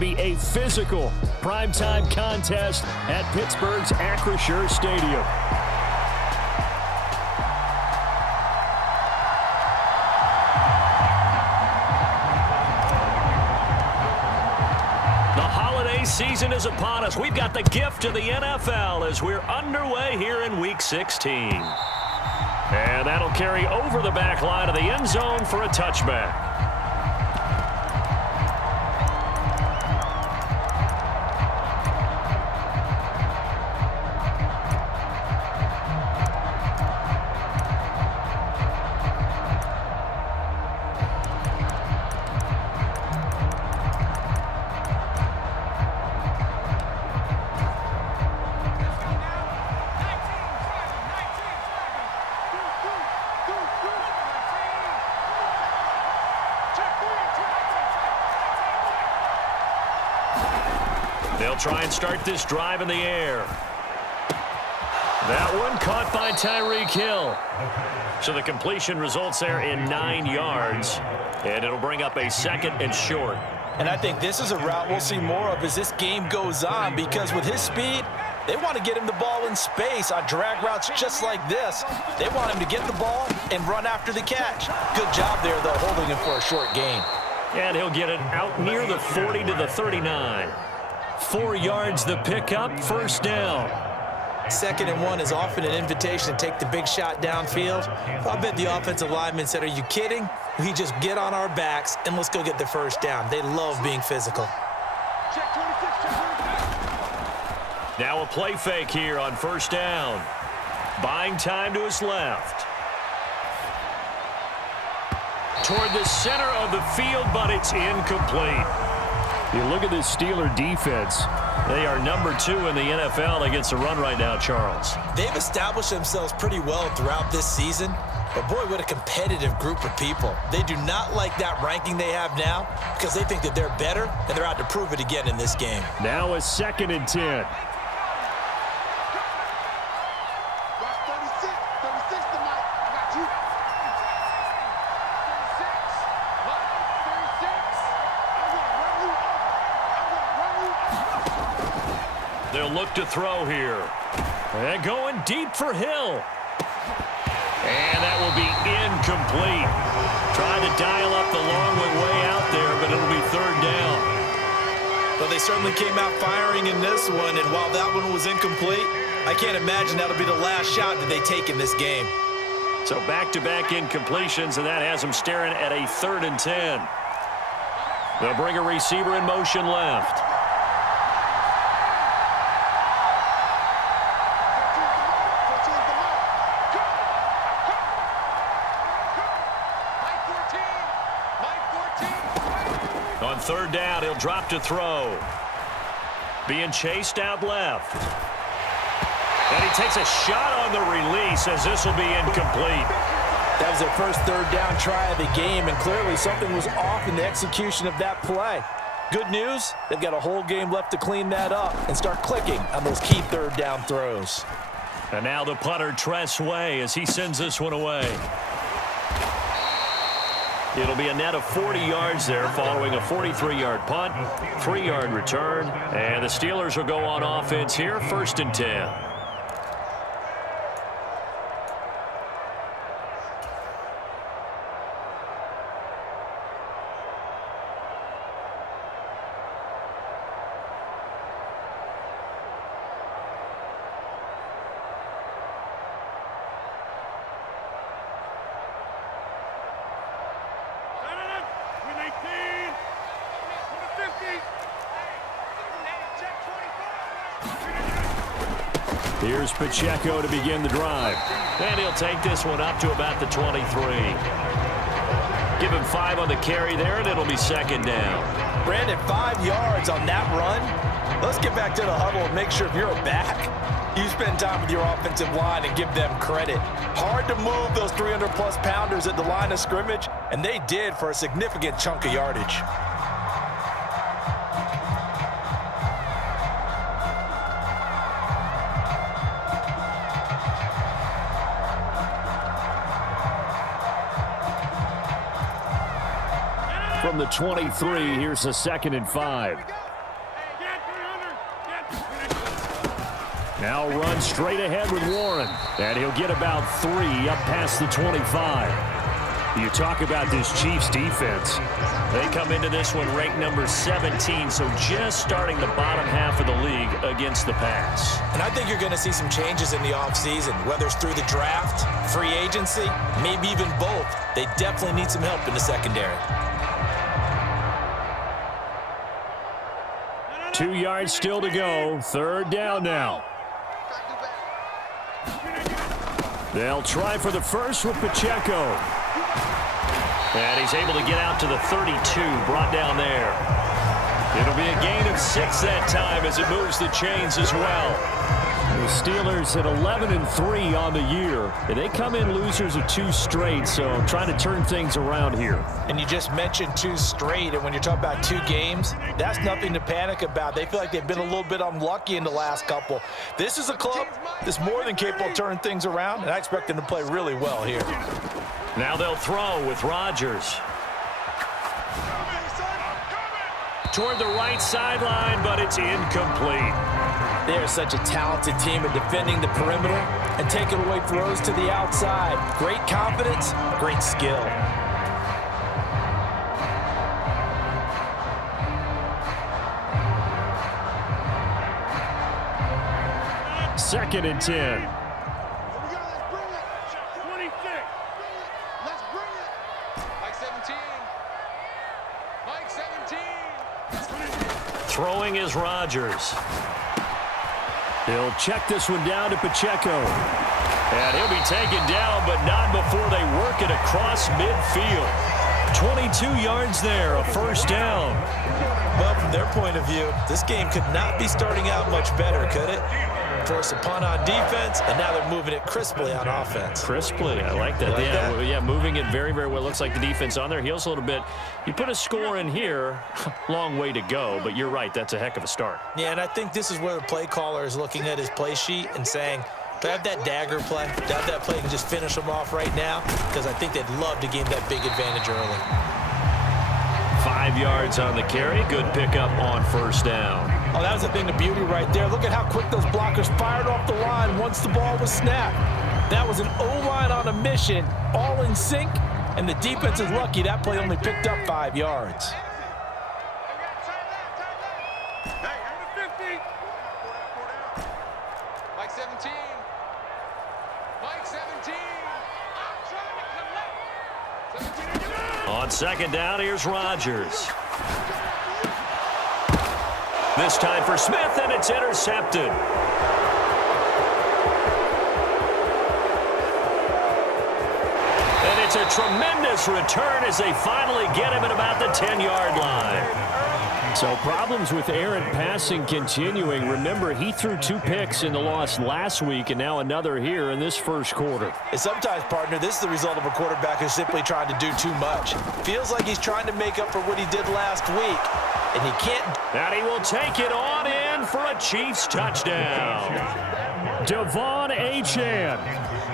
be a physical primetime contest at Pittsburgh's Acrisure Stadium. Season is upon us. We've got the gift of the NFL as we're underway here in Week 16. And that'll carry over the back line of the end zone for a touchback. They'll try and start this drive in the air. That one caught by Tyreek Hill. So the completion results there in 9 yards. And it'll bring up a 2nd and short. And I think this is a route we'll see more of as this game goes on, because with his speed, they want to get him the ball in space on drag routes just like this. They want him to get the ball and run after the catch. Good job there, though, holding him for a short gain. And he'll get it out near the 40 to the 39. 4 yards the pickup, 1st down. 2nd and 1 is often an invitation to take the big shot downfield. I bet the offensive lineman said, "Are you kidding? We just get on our backs and let's go get the 1st down." They love being physical. Now a play fake here on 1st down. Buying time to his left. Toward the center of the field, but it's incomplete. You look at this Steeler defense. They are number 2 in the NFL against the run right now, Charles. They've established themselves pretty well throughout this season. But, boy, what a competitive group of people. They do not like that ranking they have now because they think that they're better, and they're out to prove it again in this game. Now a 2nd and 10. They'll look to throw here. And going deep for Hill. And that will be incomplete. Trying to dial up the long way out there, but it'll be 3rd down. Well, they certainly came out firing in this one, and while that one was incomplete, I can't imagine that'll be the last shot that they take in this game. So back-to-back incompletions, and that has them staring at a 3rd and 10. They'll bring a receiver in motion left. On 3rd down, he'll drop to throw. Being chased out left. And he takes a shot on the release as this will be incomplete. That was their first 3rd down try of the game, and clearly something was off in the execution of that play. Good news, they've got a whole game left to clean that up and start clicking on those key 3rd down throws. And now the punter, Tress Way, as he sends this one away. It'll be a net of 40 yards there following a 43-yard punt, 3-yard return, and the Steelers will go on offense here, 1st and 10. Here's Pacheco to begin the drive. And he'll take this one up to about the 23. Give him 5 on the carry there, and it'll be 2nd down. Brandon, 5 yards on that run. Let's get back to the huddle and make sure if you're a back, you spend time with your offensive line and give them credit. Hard to move those 300-plus pounders at the line of scrimmage, and they did for a significant chunk of yardage. From the 23, here's a 2nd and 5. Now run straight ahead with Warren. And he'll get about 3 up past the 25. You talk about this Chiefs defense. They come into this one ranked number 17, so just starting the bottom half of the league against the pass. And I think you're going to see some changes in the offseason, whether it's through the draft, free agency, maybe even both. They definitely need some help in the secondary. 2 yards still to go. 3rd down now. They'll try for the first with Pacheco. And he's able to get out to the 32, brought down there. It'll be a gain of 6 that time as it moves the chains as well. The Steelers at 11-3 on the year. And they come in losers of 2 straight, so trying to turn things around here. And you just mentioned 2 straight, and when you're talking about 2 games, that's nothing to panic about. They feel like they've been a little bit unlucky in the last couple. This is a club that's more than capable of turning things around, and I expect them to play really well here. Now they'll throw with Rodgers. Toward the right sideline, but it's incomplete. They are such a talented team at defending the perimeter and taking away throws to the outside. Great confidence, great skill. Second and 10. Throwing is Rodgers. He'll check this one down to Pacheco. And he'll be taken down, but not before they work it across midfield. 22 yards there, a first down. Well, from their point of view, this game could not be starting out much better, could it? Force a punt on defense, and now they're moving it crisply on offense. Crisply, I like that. Yeah, moving it very, very well. Looks like the defense on their heels a little bit. You put a score in here, long way to go, but you're right, that's a heck of a start. Yeah, and I think this is where the play caller is looking at his play sheet and saying, do I have that dagger play? Do I have that play and just finish them off right now? Because I think they'd love to gain that big advantage early. 5 yards on the carry. Good pickup on first down. Oh, that was a thing of beauty right there. Look at how quick those blockers fired off the line once the ball was snapped. That was an O-line on a mission, all in sync, and the defense is lucky that play only picked up 5 yards. Mike 17. Mike 17. I'm trying to collect. On second down, here's Rodgers. This time for Smith, and it's intercepted. And it's a tremendous return as they finally get him at about the 10-yard line. So problems with errant passing continuing. Remember, he threw 2 picks in the loss last week and now another here in this first quarter. And sometimes, partner, this is the result of a quarterback who's simply trying to do too much. Feels like he's trying to make up for what he did last week, and he can't. And he will take it on in for a Chiefs touchdown. Devon Achane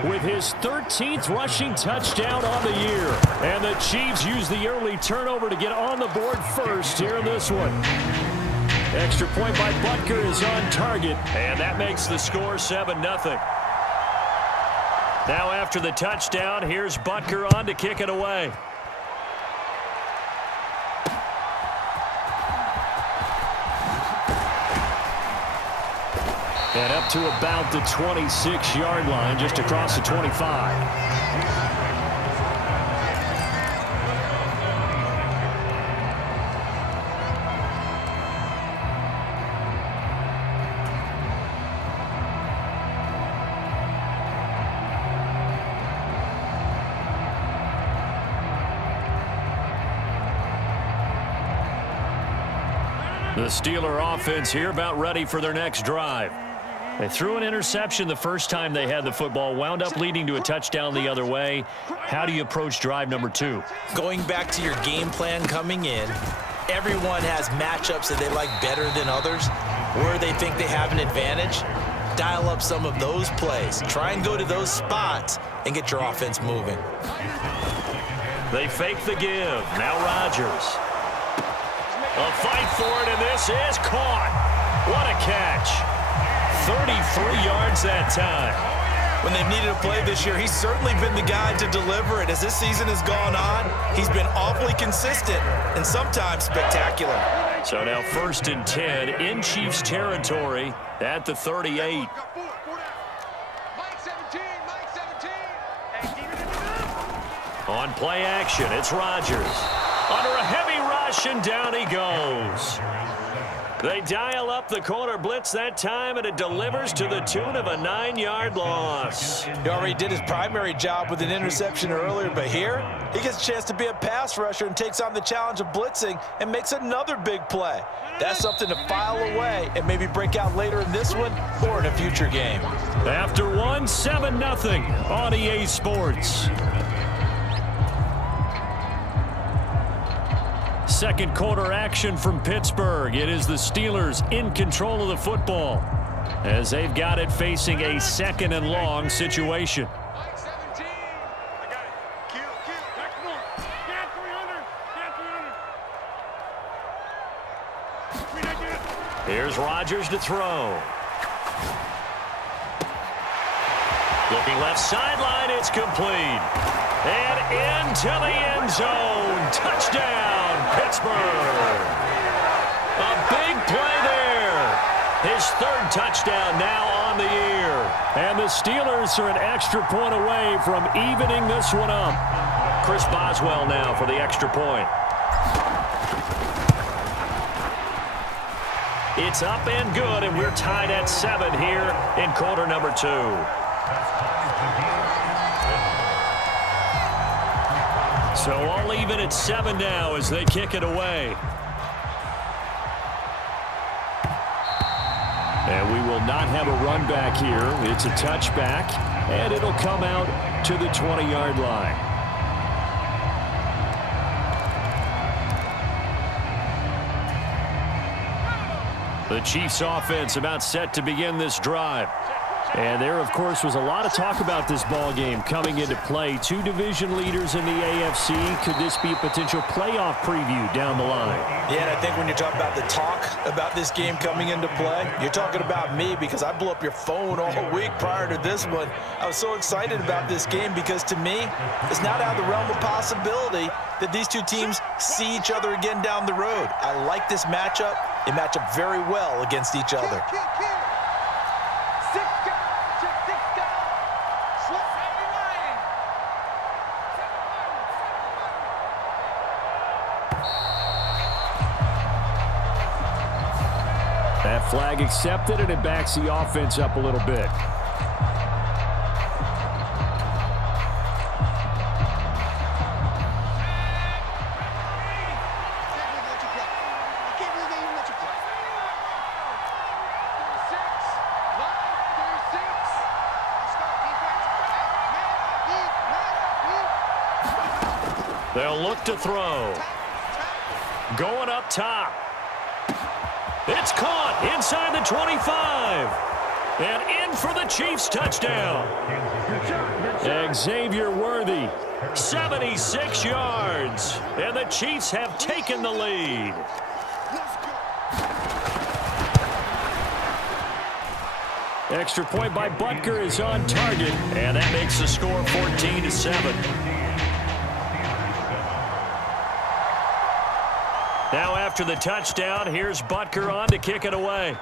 with his 13th rushing touchdown on the year. And the Chiefs use the early turnover to get on the board first here in this one. Extra point by Butker is on target. And that makes the score 7-0. Now after the touchdown, here's Butker on to kick it away. And up to about the 26-yard line, just across the 25. The Steeler offense here about ready for their next drive. They threw an interception the first time they had the football, wound up leading to a touchdown the other way. How do you approach drive number 2? Going back to your game plan coming in, everyone has matchups that they like better than others, where they think they have an advantage. Dial up some of those plays. Try and go to those spots and get your offense moving. They fake the give. Now Rodgers. A fight for it, and this is caught. What a catch. 33 yards that time. When they've needed a play this year, he's certainly been the guy to deliver it. As this season has gone on, he's been awfully consistent and sometimes spectacular. So now 1st and 10 in Chiefs territory at the 38. Mike 17, Mike 17. On play action, it's Rodgers. Under a heavy rush, and down he goes. They dial up the corner blitz that time, and it delivers to the tune of a 9-yard loss. He already did his primary job with an interception earlier, but here he gets a chance to be a pass rusher and takes on the challenge of blitzing and makes another big play. That's something to file away and maybe break out later in this one or in a future game. After one, 7-0 on EA Sports. Second quarter action from Pittsburgh. It is the Steelers in control of the football as they've got it facing a 2nd and long situation. Mike 17. I got it. Q. Back to one. Get 300. Get 300. Here's Rodgers to throw. Looking left sideline, it's complete. And into the end zone. Touchdown, Pittsburgh. A big play there. His 3rd touchdown now on the year. And the Steelers are an extra point away from evening this one up. Chris Boswell now for the extra point. It's up and good, and we're tied at 7 here in quarter number 2. So all even at 7 now as they kick it away. And we will not have a run back here. It's a touchback, and it'll come out to the 20-yard line. The Chiefs offense about set to begin this drive. And there, of course, was a lot of talk about this ball game coming into play. 2 division leaders in the AFC. Could this be a potential playoff preview down the line? Yeah, and I think when you talk about the talk about this game coming into play, you're talking about me because I blew up your phone all week prior to this one. I was so excited about this game because, to me, it's not out of the realm of possibility that these two teams see each other again down the road. I like this matchup. They match up very well against each other. That flag accepted, and it backs the offense up a little bit. They'll look to throw. Going up top. It's caught inside the 25. And in for the Chiefs touchdown. Xavier Worthy. 76 yards. And the Chiefs have taken the lead. Extra point by Butker is on target. And that makes the score 14-7. Now after the touchdown, here's Butker on to kick it away.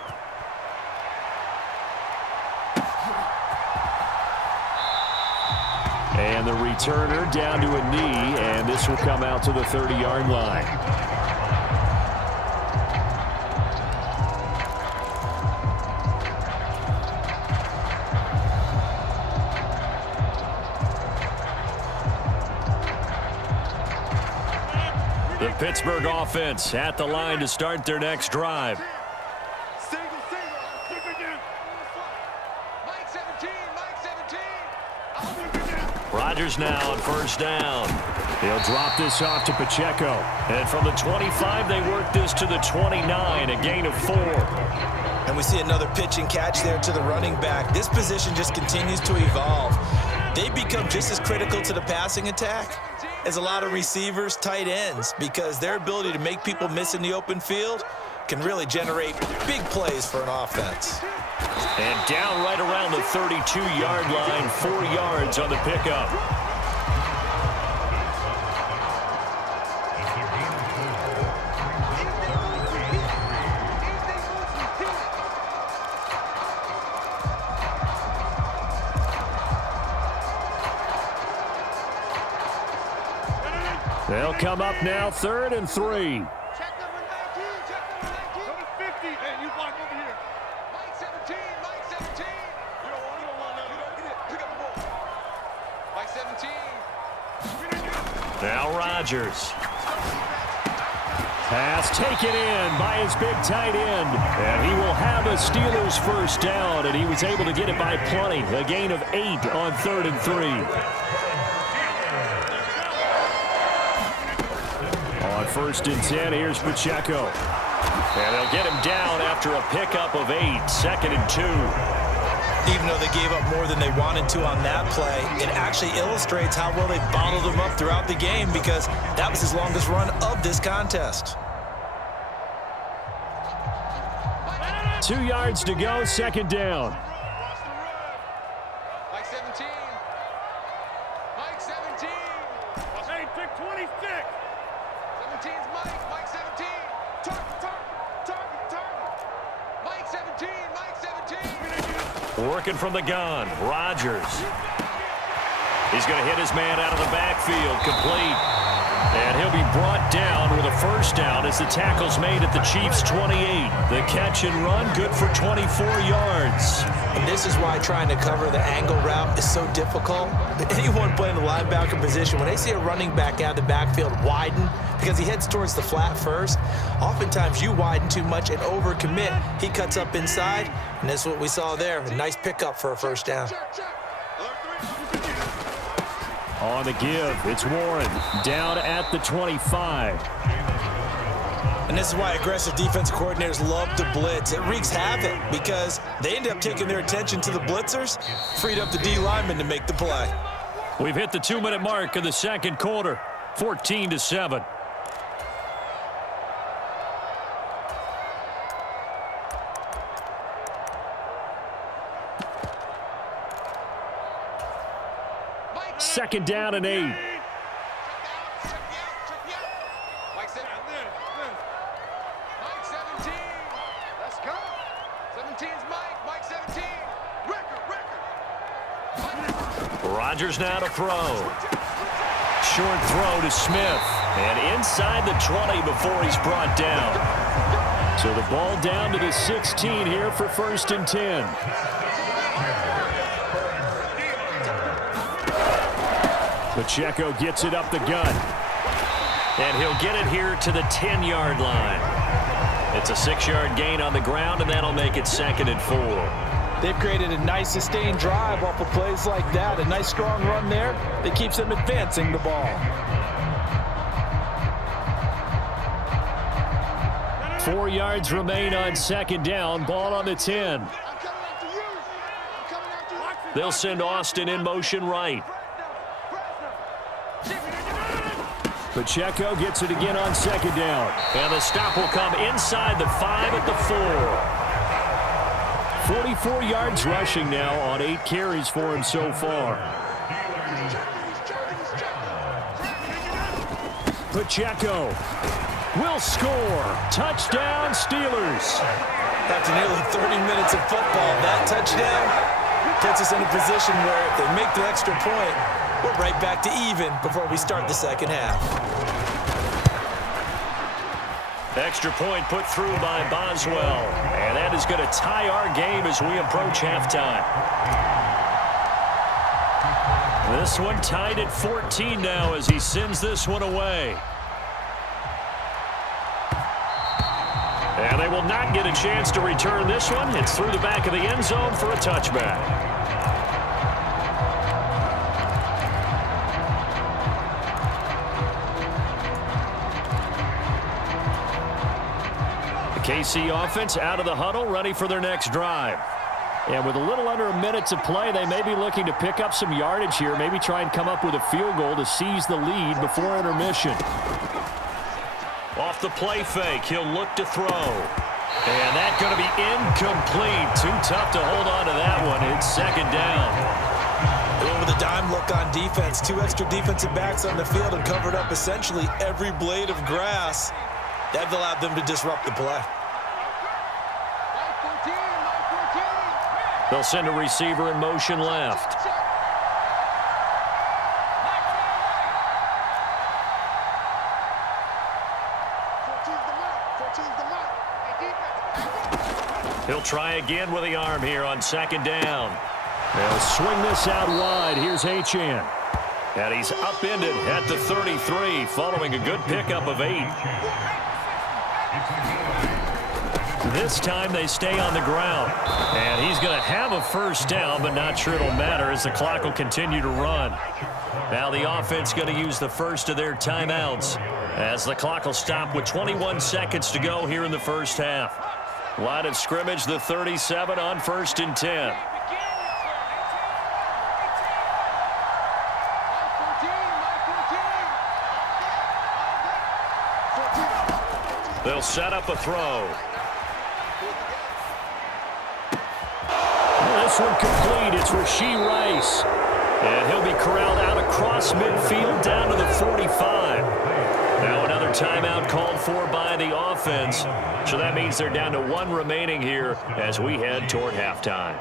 And the returner down to a knee, and this will come out to the 30-yard line. The Pittsburgh offense at the line to start their next drive. Mike 17, Mike 17. Rodgers now on first down. They'll drop this off to Pacheco. And from the 25, they work this to the 29, a gain of 4. And we see another pitch and catch there to the running back. This position just continues to evolve. They become just as critical to the passing attack as a lot of receivers, tight ends, because their ability to make people miss in the open field can really generate big plays for an offense. And down right around the 32-yard line, 4 yards on the pickup. They'll come up now, 3rd and 3. Check number 19. Check number 19. Number 50. Hey, you block over here. Mike 17. Mike 17. You don't want that. You don't get it. Pick up the ball. Mike 17. Now Rodgers. Pass taken in by his big tight end. And he will have a Steelers first down, and he was able to get it by plenty. A gain of 8 on 3rd and 3. On 1st and 10, here's Pacheco. And they'll get him down after a pickup of 8, 2nd and 2. Even though they gave up more than they wanted to on that play, it actually illustrates how well they bottled him up throughout the game because that was his longest run of this contest. 2 yards to go, 2nd down. Mike 17. Mike 17. Hey, pick 26. 17's Mike. Mike 17. Target. Mike 17. Mike 17. Working from the gun, Rodgers. He's going to hit his man out of the backfield, complete. And he'll be brought down with a first down as the tackle's made at the Chiefs' 28. The catch and run, good for 24 yards. And this is why trying to cover the angle route is so difficult. Anyone playing the linebacker position, when they see a running back out of the backfield widen because he heads towards the flat first, oftentimes you widen too much and overcommit. He cuts up inside, and that's what we saw there. A nice pickup for a first down. On the give, it's Warren down at the 25. And this is why aggressive defense coordinators love to blitz. It wreaks havoc because they end up taking their attention to the blitzers, freed up the D lineman to make the play. We've hit the 2-minute mark of the 2nd quarter, 14-7. Second down and 8. Mike 17. Mike 17. Let's go. 17's Mike. Mike 17. Record. Rodgers now to throw. Short throw to Smith. And inside the 20 before he's brought down. So the ball down to the 16 here for 1st and 10. Pacheco gets it up the gut. And he'll get it here to the 10-yard line. It's a 6-yard gain on the ground, and that'll make it 2nd and 4. They've created a nice sustained drive off of plays like that. A nice strong run there that keeps them advancing the ball. 4 yards remain on 2nd down. Ball on the 10. They'll send Austin in motion right. Pacheco gets it again on 2nd down. And the stop will come inside the 5 at the 4. 44 yards rushing now on 8 carries for him so far. Pacheco will score. Touchdown, Steelers. After nearly 30 minutes of football, that touchdown puts us in a position where if they make the extra point, we're right back to even before we start the second half. Extra point put through by Boswell. And that is going to tie our game as we approach halftime. This one tied at 14 now as he sends this one away. And they will not get a chance to return this one. It's through the back of the end zone for a touchback. KC offense out of the huddle, ready for their next drive. And with a little under a minute to play, they may be looking to pick up some yardage here, maybe try and come up with a field goal to seize the lead before intermission. Off the play fake, he'll look to throw. And that's going to be incomplete. Too tough to hold on to that one. It's second down. With a dime look on defense, 2 extra defensive backs on the field and covered up essentially every blade of grass. That allowed them to disrupt the play. They'll send a receiver in motion left. He'll try again with the arm here on second down. They'll swing this out wide. Here's Achane. And he's upended at the 33 following a good pickup of 8. This time they stay on the ground. And he's going to have a first down, but not sure it'll matter as the clock will continue to run. Now the offense going to use the first of their timeouts as the clock will stop with 21 seconds to go here in the first half. Line of scrimmage, the 37 on 1st and 10. They'll set up a throw. This one complete. It's Rashee Rice. And he'll be corralled out across midfield down to the 45. Now another timeout called for by the offense. So that means they're down to 1 remaining here as we head toward halftime.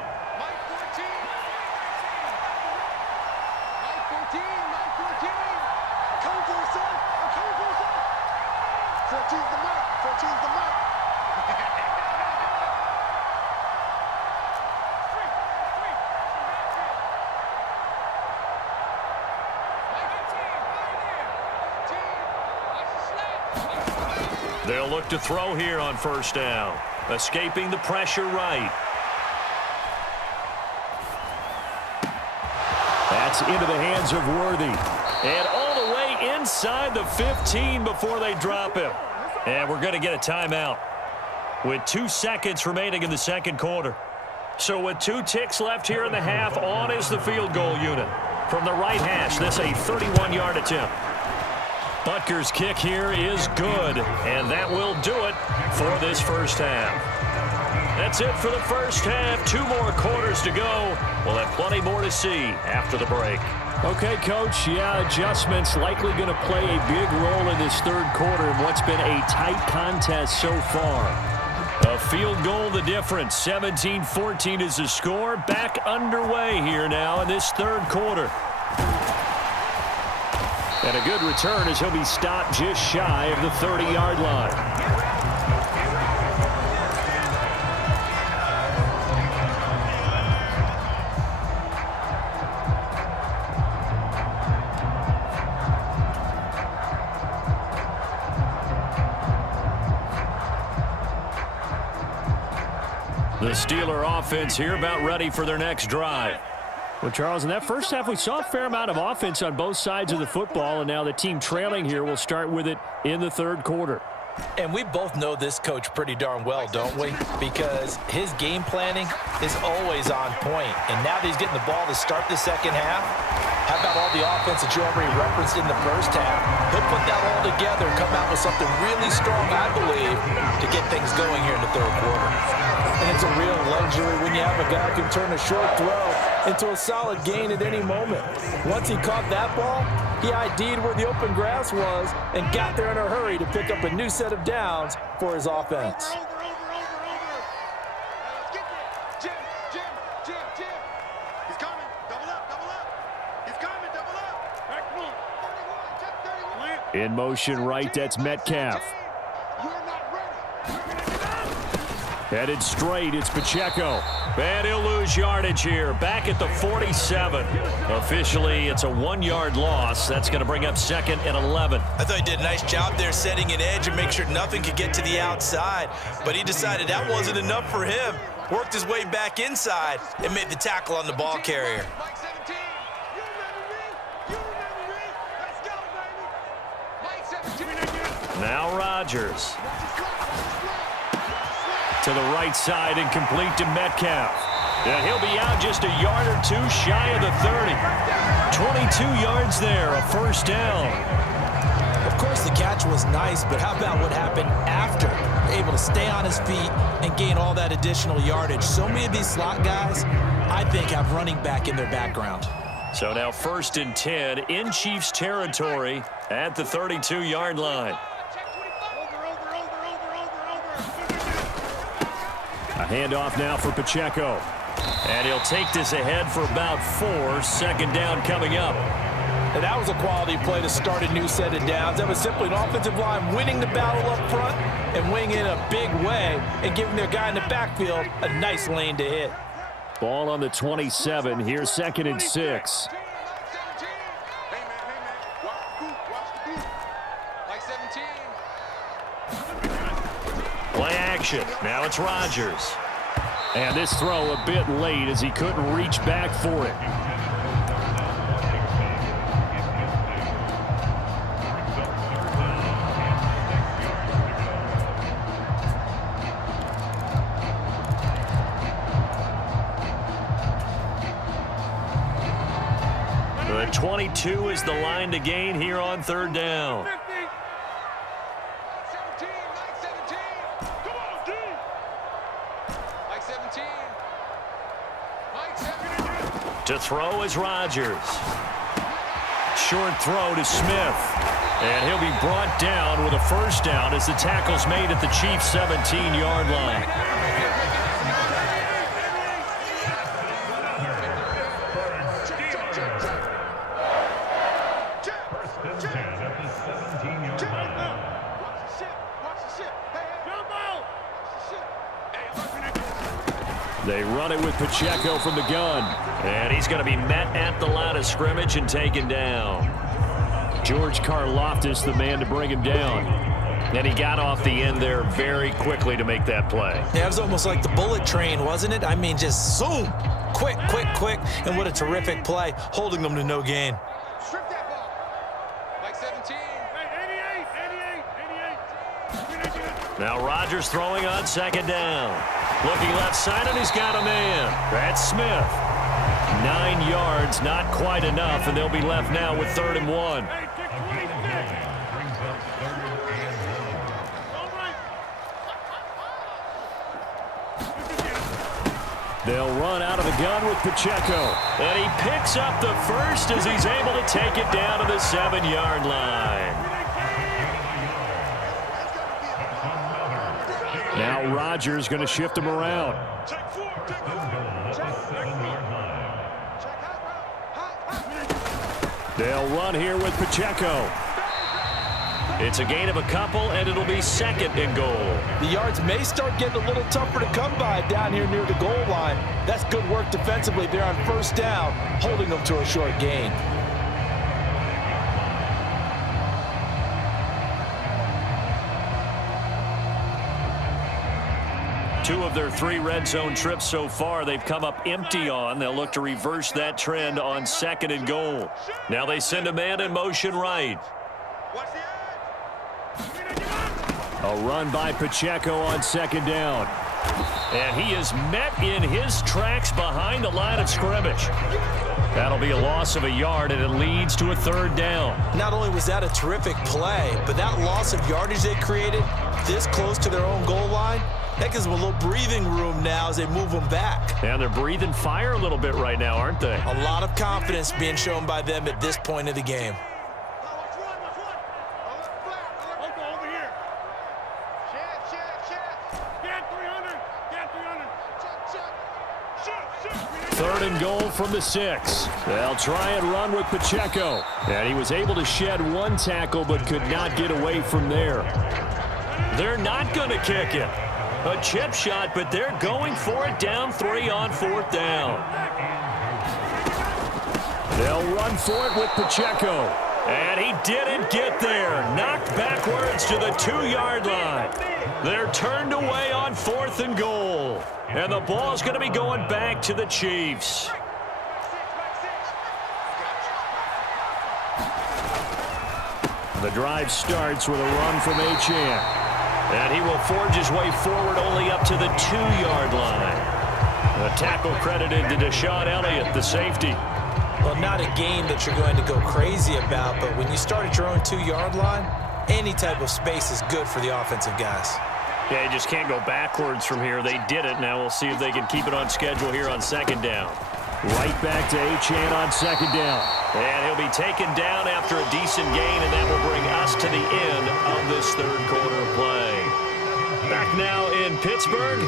They'll look to throw here on first down. Escaping the pressure right. That's into the hands of Worthy. And all the way inside the 15 before they drop him. And we're going to get a timeout with 2 seconds remaining in the second quarter. So with 2 ticks left here in the half, on is the field goal unit. From the right hash, this a 31-yard attempt. Butker's kick here is good, and that will do it for this first half. That's it for the first half. 2 more quarters to go. We'll have plenty more to see after the break. Okay, Coach, yeah, adjustments likely going to play a big role in this third quarter in what's been a tight contest so far. A field goal the difference. 17-14 is the score. Back underway here now in this third quarter. And a good return as he'll be stopped just shy of the 30-yard line. The Steeler offense here about ready for their next drive. Well, Charles, in that first half, we saw a fair amount of offense on both sides of the football, and now the team trailing here will start with it in the third quarter. And we both know this coach pretty darn well, don't we? Because his game planning is always on point. And now that he's getting the ball to start the second half, how about all the offense that you already referenced in the first half? He'll put that all together and come out with something really strong, I believe, to get things going here in the third quarter. And it's a real luxury when you have a guy who can turn a short throw into a solid gain at any moment. Once he caught that ball, he ID'd where the open grass was and got there in a hurry to pick up a new set of downs for his offense. Jim. He's coming. Double up. He's coming, double up. Back move. 31. In motion right, that's Metcalf. Headed straight, it's Pacheco. And he'll lose yardage here. Back at the 47. Officially, it's a 1-yard loss. That's going to bring up 2nd and 11. I thought he did a nice job there setting an edge and make sure nothing could get to the outside. But he decided that wasn't enough for him. Worked his way back inside and made the tackle on the ball carrier. Mike 17. You remember me. Let's go, baby. Mike 17. Now Rodgers. To the right side and complete to Metcalf. And he'll be out just a yard or 2 shy of the 30. 22 yards there, a first down. Of course, the catch catch was nice, but how about what happened after? Able to stay on his feet and gain all that additional yardage. So many of these slot guys, I think, have running back in their background. So now 1st and 10 in Chiefs territory at the 32-yard line. A handoff now for Pacheco. And he'll take this ahead for about 4. 2nd down coming up. And that was a quality play to start a new set of downs. That was simply an offensive line winning the battle up front and winning in a big way and giving their guy in the backfield a nice lane to hit. Ball on the 27. Here's 2nd and 6. Play action. Now it's Rodgers. And this throw a bit late as he couldn't reach back for it. The 22 is the line to gain here on 3rd down. To throw is Rodgers. Short throw to Smith. And he'll be brought down with a 1st down as the tackle's made at the Chiefs' 17-yard line. They run it with Pacheco from the gun. And he's going to be met at the line of scrimmage and taken down. George Karlaftis, the man to bring him down. And he got off the end there very quickly to make that play. Yeah, it was almost like the bullet train, wasn't it? I mean, just zoom. Quick, quick, quick. And what a terrific play, holding them to no gain. Strip that ball. Like 17. 88. Now Rodgers throwing on 2nd down. Looking left side, and he's got a man. That's Smith. 9 yards, not quite enough, and they'll be left now with 3rd and 1. They'll run out of the gun with Pacheco. And he picks up the 1st as he's able to take it down to the 7-yard line. Now Rodgers going to shift him around. They'll run here with Pacheco. It's a gain of a couple, and it'll be 2nd and goal. The yards may start getting a little tougher to come by down here near the goal line. That's good work defensively there on 1st down, holding them to a short gain. Two of their 3 red zone trips so far they've come up empty on. They'll look to reverse that trend on 2nd and goal. Now they send a man in motion right. A run by Pacheco on 2nd down. And he is met in his tracks behind the line of scrimmage. That'll be a loss of a yard, and it leads to a 3rd down. Not only was that a terrific play, but that loss of yardage they created this close to their own goal line, that gives them a little breathing room now as they move them back. And they're breathing fire a little bit right now, aren't they? A lot of confidence being shown by them at this point of the game. Third and goal from the 6. They'll try and run with Pacheco. And he was able to shed 1 tackle but could not get away from there. They're not going to kick it. A chip shot, but they're going for it down 3 on 4th down. They'll run for it with Pacheco. And he didn't get there. Knocked backwards to the 2-yard line. They're turned away on 4th and goal. And the ball's going to be going back to the Chiefs. The drive starts with a run from Achane. And he will forge his way forward only up to the 2-yard line. The tackle credited to Deshaun Elliott, the safety. Well, not a game that you're going to go crazy about, but when you start at your own 2-yard line, Any type of space is good for the offensive guys. Yeah, you just can't go backwards from here. They did it. Now we'll see if they can keep it on schedule here on second down. Right back to Achane on second down. And he'll be taken down after a decent gain, and that will bring us to the end of this third quarter of play. Back now in Pittsburgh.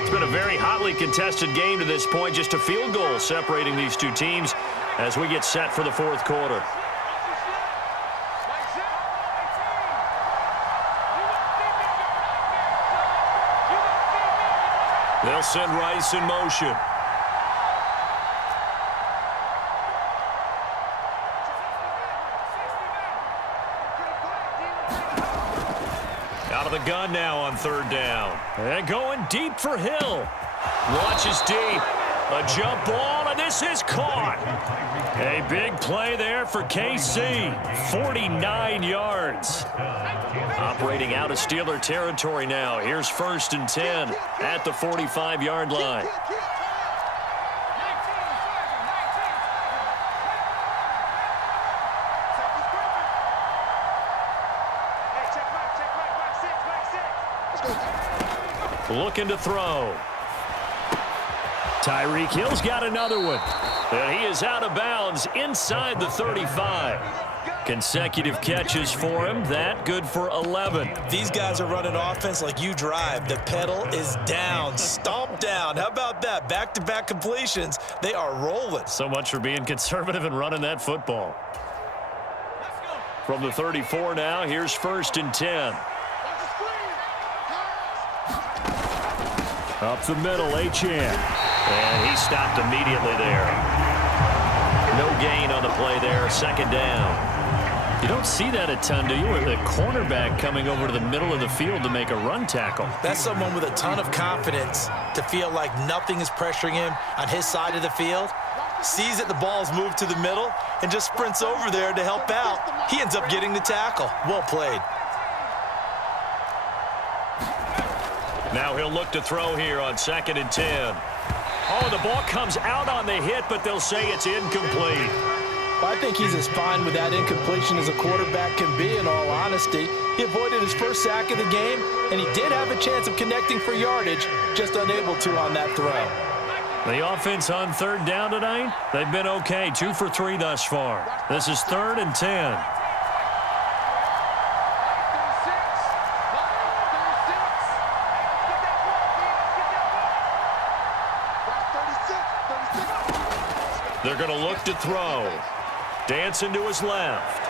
It's been a very hotly contested game to this point. Just a field goal separating these two teams as we get set for the fourth quarter. They'll send Rice in motion. Out of the gun now on third down. And going deep for Hill. Launches deep. A jump ball, and this is caught. A big play there for KC. 49 yards. Operating out of Steeler territory now. Here's 1st and 10 at the 45-yard line. Looking to throw. Tyreek Hill's got another one. And he is out of bounds inside the 35. Consecutive catches for him. That good for 11. These guys are running offense like you drive. The pedal is down, stomp down. How about that? Back-to-back completions. They are rolling. So much for being conservative and running that football. From the 34 now, here's 1st and 10. Up the middle, Achane. And he stopped immediately there. No gain on the play there, second down. You don't see that a ton, do you? With a cornerback coming over to the middle of the field to make a run tackle. That's someone with a ton of confidence to feel like nothing is pressuring him on his side of the field. Sees that the ball's moved to the middle and just sprints over there to help out. He ends up getting the tackle. Well played. Now he'll look to throw here on 2nd and 10. Oh, the ball comes out on the hit, but they'll say it's incomplete. I think he's as fine with that incompletion as a quarterback can be, in all honesty. He avoided his first sack of the game, and he did have a chance of connecting for yardage, just unable to on that throw. The offense on third down tonight, they've been okay. 2 for 3 thus far. This is 3rd and 10. They're going to look to throw. Dancing to his left.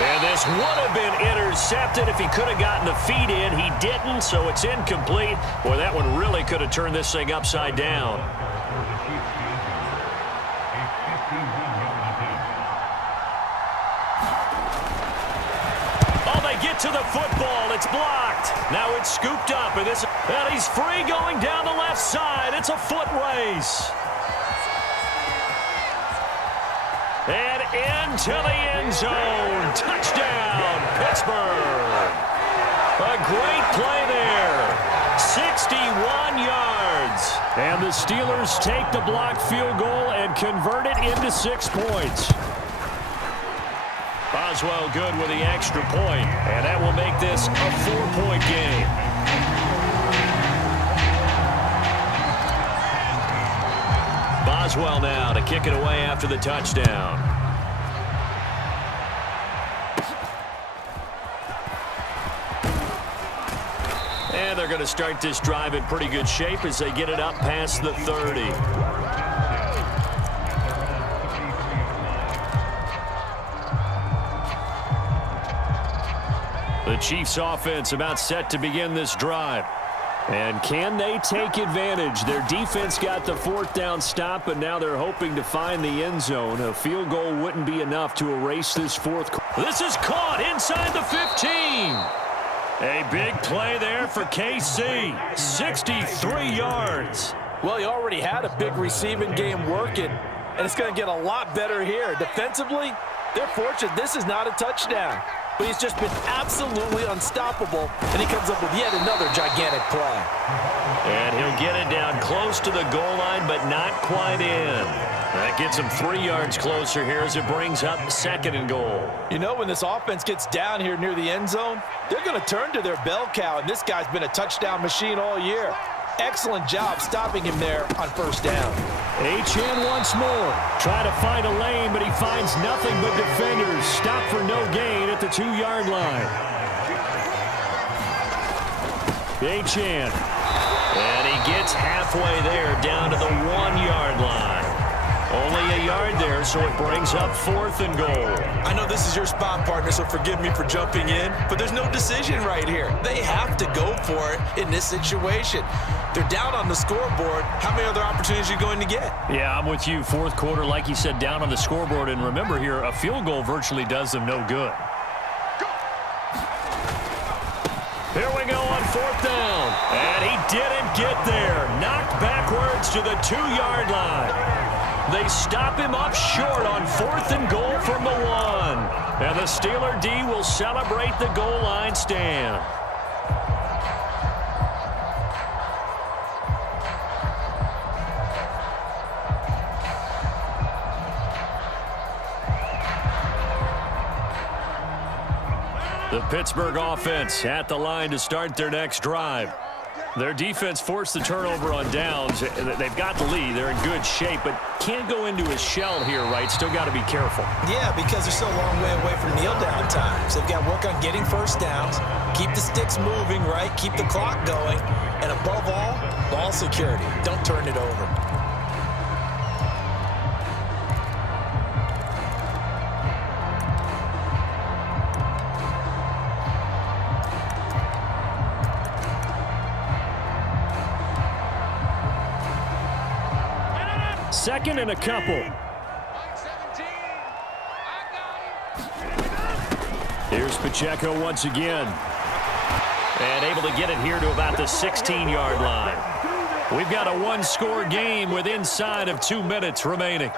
And this would have been intercepted if he could have gotten the feet in. He didn't, so it's incomplete. Boy, that one really could have turned this thing upside down. Oh, they get to the football. It's blocked. Now it's scooped up, and he's free going down the left side. It's a foot race. And into the end zone. Touchdown, Pittsburgh. A great play there. 61 yards. And the Steelers take the blocked field goal and convert it into 6 points. Boswell good with the extra point, and that will make this a 4-point game. Boswell now to kick it away after the touchdown. And they're going to start this drive in pretty good shape as they get it up past the 30. The Chiefs offense about set to begin this drive. And can they take advantage? Their defense got the 4th down stop, but now they're hoping to find the end zone. A field goal wouldn't be enough to erase this 4th. This is caught inside the 15. A big play there for KC. 63 yards. Well, he already had a big receiving game working, and it's going to get a lot better here. Defensively, they're fortunate this is not a touchdown. but he's just been absolutely unstoppable, and he comes up with yet another gigantic play. And he'll get it down close to the goal line, but not quite in. That gets him 3 yards closer here as it brings up 2nd and goal. You know, when this offense gets down here near the end zone, they're going to turn to their bell cow, and this guy's been a touchdown machine all year. Excellent job stopping him there on 1st down. Achane once more. Trying to find a lane, but he finds nothing but defenders. Stop for no gain at the 2-yard line. Achane. And he gets halfway there down to the 1-yard line. Only a yard there, so it brings up 4th and goal. I know this is your spot, partner, so forgive me for jumping in, but there's no decision right here. They have to go for it in this situation. They're down on the scoreboard. How many other opportunities are you going to get? Yeah, I'm with you. 4th quarter, like you said, down on the scoreboard. And remember here, a field goal virtually does them no good. Here we go on 4th down. And he didn't get there. Knocked backwards to the 2-yard line. They stop him up short on 4th and goal from the 1. And the Steeler D will celebrate the goal line stand. The Pittsburgh offense at the line to start their next drive. Their defense forced the turnover on downs. They've got the lead. They're in good shape, but can't go into a shell here, right? Still got to be careful. Yeah, because they're still a long way away from kneel-down times. They've got to work on getting 1st downs, keep the sticks moving, right? Keep the clock going, and above all, ball security. Don't turn it over. Second and a couple. Here's Pacheco once again. And able to get it here to about the 16-yard line. We've got a 1-score game with inside of 2 minutes remaining.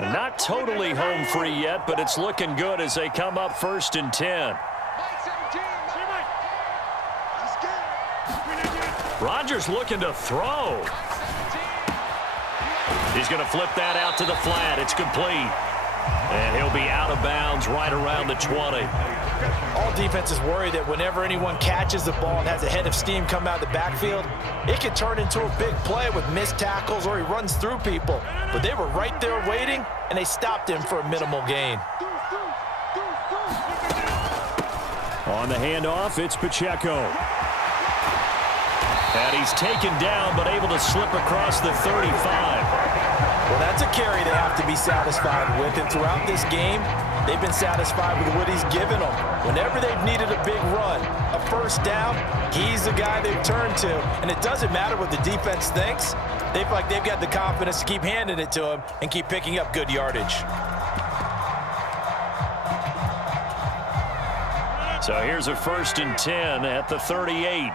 Not totally home free yet, but it's looking good as they come up 1st and 10. Rodgers looking to throw. He's going to flip that out to the flat. It's complete. And he'll be out of bounds right around the 20. All defenses worry that whenever anyone catches the ball and has a head of steam come out of the backfield, it can turn into a big play with missed tackles or he runs through people. But they were right there waiting, and they stopped him for a minimal gain. On the handoff, it's Pacheco. And he's taken down, but able to slip across the 35. Well, that's a carry they have to be satisfied with. And throughout this game, they've been satisfied with what he's given them. Whenever they've needed a big run, a 1st down, he's the guy they've turned to. And it doesn't matter what the defense thinks. They feel like they've got the confidence to keep handing it to him and keep picking up good yardage. So here's a 1st and 10 at the 38.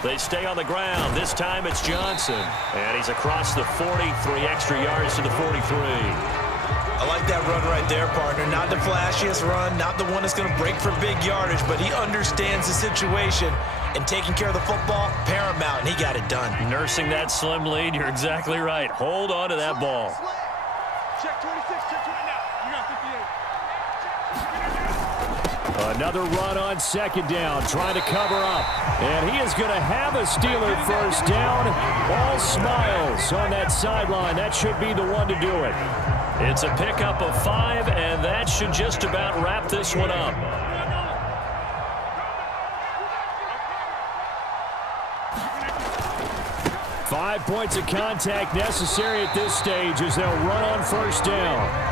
They stay on the ground. This time it's Johnson. And he's across the 40, 3 extra yards to the 43. I like that run right there, partner. Not the flashiest run, not the one that's going to break for big yardage, but he understands the situation, and taking care of the football, paramount, and he got it done. Nursing that slim lead, you're exactly right. Hold on to that ball. Check 26, check 20 now. You got 58. Another run on 2nd down, trying to cover up. And he is going to have a Steeler 1st down. All smiles on that sideline. That should be the one to do it. It's a pickup of 5, and that should just about wrap this one up. Five points of contact necessary at this stage as they'll run on 1st down.